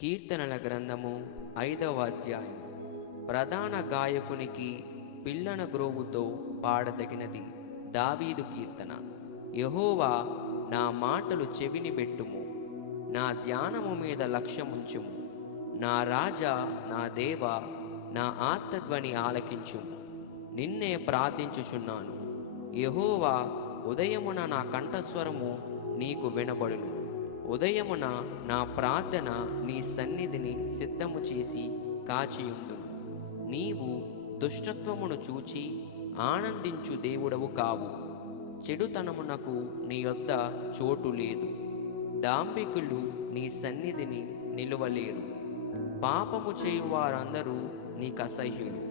కీర్తనల గ్రంథము 5వ అధ్యాయం. ప్రధాన గాయకునికి పిల్లన గ్రోవుతో పాడదగినది దావీదు కీర్తన. యెహోవా, నా మాటలు చెవిని బెట్టుము, నా ధ్యానము మీద లక్ష్యముంచుము. నా రాజా, నా దేవా, నా ఆర్తధ్వని ఆలకించుము. నిన్నే ప్రార్థించుచున్నాను. యెహోవా, ఉదయమున నా కంఠస్వరము నీకు వినబడును. ఉదయమున నా ప్రార్థన నీ సన్నిధిని సిద్ధము చేసి కాచియుందును. నీవు దుష్టత్వమును చూచి ఆనందించు దేవుడవు కావు. చెడుతనమునకు నీ యొద్ద చోటు లేదు. డాంబికులు నీ సన్నిధిని నిలువలేరు. పాపము చేయువారందరూ నీకసహ్యులు.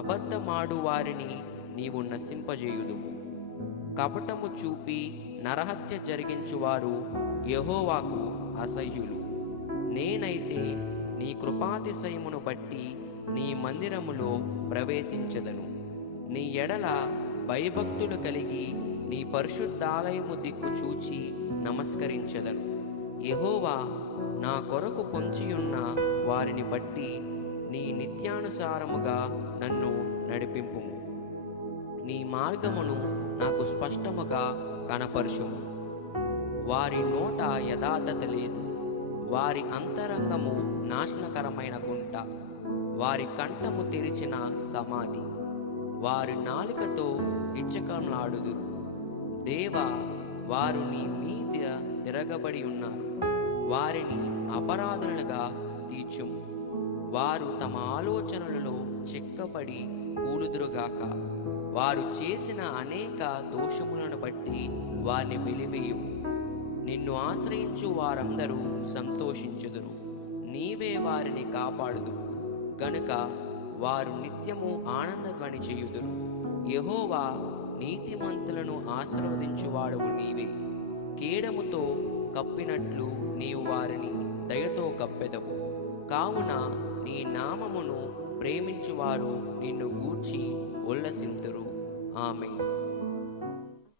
అబద్ధమాడు వారిని నీవు నశింపజేయుదువు. కపటము చూపి నరహత్య జరిగించువారు యెహోవాకు అసహ్యులు. నేనైతే నీ కృపాతిశయమును బట్టి నీ మందిరములో ప్రవేశించెదను. నీ ఎడల భయభక్తులు కలిగి నీ పరిశుద్ధాలయము దిక్కు చూచి నమస్కరించెదను. యెహోవా, నా కొరకు పొంచియున్న వారిని బట్టి నీ నిత్యానుసారముగా నన్ను నడిపింపుము. నీ మార్గమును నాకు స్పష్టముగా కనపరచుము. వారి నోట యథార్థత లేదు. వారి అంతరంగము నాశనకరమైన గుంట. వారి కంఠము తెరిచిన సమాధి. వారి నాలికతో ఇచ్చకలాడుదురు. దేవా, వారు నీ మీద తిరగబడి ఉన్నారు. వారిని అపరాధులుగా తీర్చుము. వారు తమ ఆలోచనలలో చిక్కబడి కూలుదురుగాక. వారు చేసిన అనేక దోషములను బట్టి వారిని వెలివేయుము. నిన్ను ఆశ్రయించు వారందరూ సంతోషించుదురు. నీవే వారిని కాపాడుదువు గనుక వారు నిత్యము ఆనందధ్వని చేయుదురు. యెహోవా, నీతిమంతులను ఆశీర్వదించువాడవు నీవే. కేడముతో కప్పినట్లు నీవు వారిని దయతో కప్పెదవు. కావున నీ నామమును ప్రేమించువారు నిన్ను గూర్చి ఉల్లసింతురు. ఆమేన్.